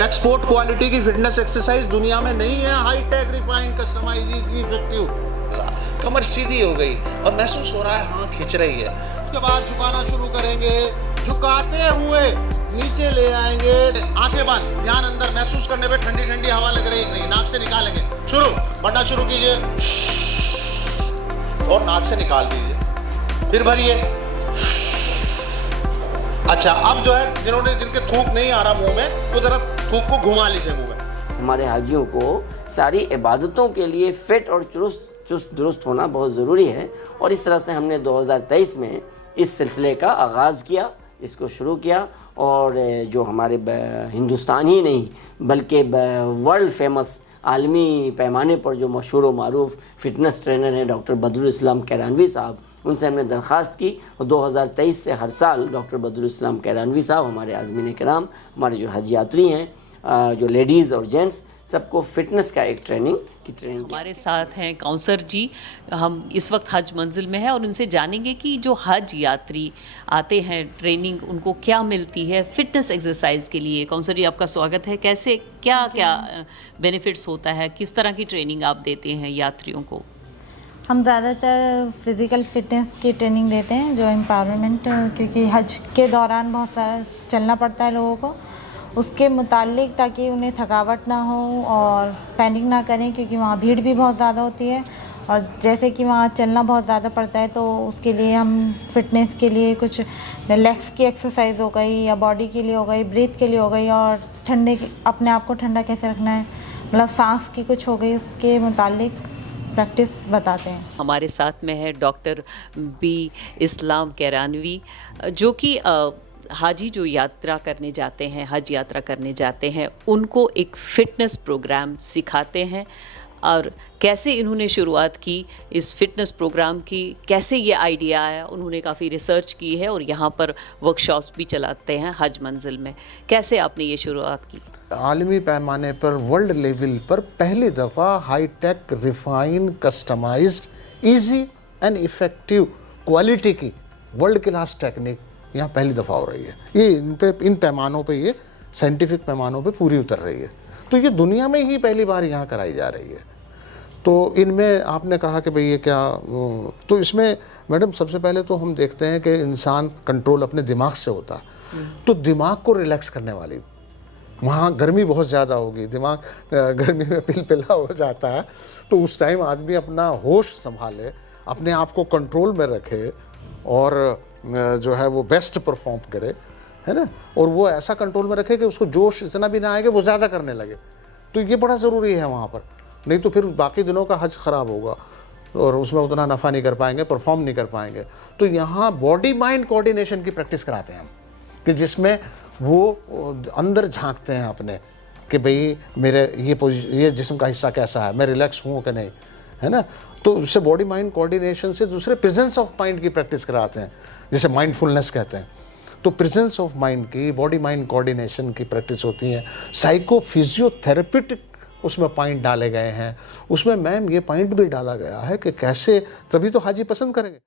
Export quality की fitness exercise दुनिया में नहीं है। High tech refined customize easy effective. कमर सीधी हो गई और महसूस हो रहा है हाँ खिंच रही है। उसके बाद झुकाना शुरू करेंगे, झुकाते हुए नीचे ले आएंगे, आंखें बंद, ध्यान अंदर, महसूस करने पे ठंडी ठंडी हवा लग रही है नहीं, नाक से निकालेंगे। शुरू, बढ़ना शुरू कीजिए और नाक से निकाल दीजिए, फिर भरिए। अच्छा, अब जो है जिनके थूक नहीं आ रहा मुंह में, वो जरा थूक को घुमा लीजिए मुंह में। हमारे हाजियों को सारी इबादतों के लिए फिट और चुस्त दुरुस्त होना बहुत ज़रूरी है और इस तरह से हमने 2023 में इस सिलसिले का आगाज़ किया, इसको शुरू किया और जो हमारे हिंदुस्तान ही नहीं बल्कि वर्ल्ड फेमस आलमी पैमाने पर जो मशहूर व मारूफ फ़िटनेस ट्रेनर हैं डॉक्टर बदरुल इस्लाम कैरानवी साहब, उनसे हमने दरख्वास्त की और 2023 से हर साल डॉक्टर बदरुल इस्लाम कैरानवी साहब हमारे आज़मीन किराम, हमारे जो हज यात्री हैं, जो लेडीज़ और जेंट्स, सबको फ़िटनेस का एक ट्रेनिंग हमारे साथ हैं काउंसलर जी। हम इस वक्त हज मंजिल में हैं और उनसे जानेंगे कि जो हज यात्री आते हैं ट्रेनिंग उनको क्या मिलती है फ़िटनेस एक्सरसाइज के लिए। काउंसलर जी आपका स्वागत है। कैसे क्या क्या बेनिफिट्स होता है, किस तरह की ट्रेनिंग आप देते हैं यात्रियों को? हम ज़्यादातर फिज़िकल फिटनेस की ट्रेनिंग देते हैं, जो एम्पावरमेंट, क्योंकि हज के दौरान बहुत सारा चलना पड़ता है लोगों को, उसके मुतालिक, ताकि उन्हें थकावट ना हो और पैनिक ना करें, क्योंकि वहाँ भीड़ भी बहुत ज़्यादा होती है और जैसे कि वहाँ चलना बहुत ज़्यादा पड़ता है, तो उसके लिए हम फिटनेस के लिए कुछ लेग्स की एक्सरसाइज हो गई या बॉडी के लिए हो गई, ब्रीथ के लिए हो गई और अपने आप को ठंडा कैसे रखना है, मतलब सांस की कुछ हो गई, उसके मुतालिक प्रैक्टिस बताते हैं। हमारे साथ में है डॉक्टर बी इस्लाम कैरानवी, जो कि हाजी जो यात्रा करने जाते हैं, हज यात्रा करने जाते हैं, उनको एक फ़िटनेस प्रोग्राम सिखाते हैं और कैसे इन्होंने शुरुआत की इस फिटनेस प्रोग्राम की, कैसे ये आइडिया आया। उन्होंने काफ़ी रिसर्च की है और यहाँ पर वर्कशॉप्स भी चलाते हैं हज मंजिल में। कैसे आपने ये शुरुआत की? आलमी पैमाने पर वर्ल्ड लेवल पर पहली दफ़ा high tech refine customised easy and effective quality की वर्ल्ड क्लास टेक्निक यहाँ पहली दफ़ा हो रही है। ये इन पैमानों पे, ये साइंटिफिक पैमानों पे पूरी उतर रही है, तो ये दुनिया में ही पहली बार यहाँ कराई जा रही है। तो इनमें आपने कहा कि भाई ये क्या, तो इसमें मैडम सबसे पहले तो हम देखते हैं कि इंसान कंट्रोल अपने दिमाग से होता है, तो दिमाग को रिलैक्स करने वाली, वहाँ गर्मी बहुत ज़्यादा होगी, दिमाग गर्मी में पिलपिला हो जाता है, तो उस टाइम आदमी अपना होश संभाले, अपने आप को कंट्रोल में रखे और जो है वो बेस्ट परफॉर्म करे, है ना, और वो ऐसा कंट्रोल में रखे कि उसको जोश इतना भी ना आए कि वो ज़्यादा करने लगे। तो ये बड़ा ज़रूरी है वहाँ पर, नहीं तो फिर बाकी दिनों का हज ख़राब होगा और उसमें उतना नफ़ा नहीं कर पाएंगे, परफॉर्म नहीं कर पाएंगे। तो यहाँ बॉडी माइंड कोऑर्डिनेशन की प्रैक्टिस कराते हैं हम, कि जिसमें वो अंदर झांकते हैं अपने कि भाई मेरे ये जिस्म का हिस्सा कैसा है, मैं रिलैक्स हूँ कि नहीं, है ना। तो उससे बॉडी माइंड कोऑर्डिनेशन से दूसरे प्रेजेंस ऑफ माइंड की प्रैक्टिस कराते हैं, जिसे माइंडफुलनेस कहते हैं। तो प्रेजेंस ऑफ माइंड की, बॉडी माइंड कोऑर्डिनेशन की प्रैक्टिस होती है। साइको फिजियोथेरेपिटिक उसमें पॉइंट डाले गए हैं, उसमें मैम ये पॉइंट भी डाला गया है कि कैसे, तभी तो हाजी पसंद करेंगे।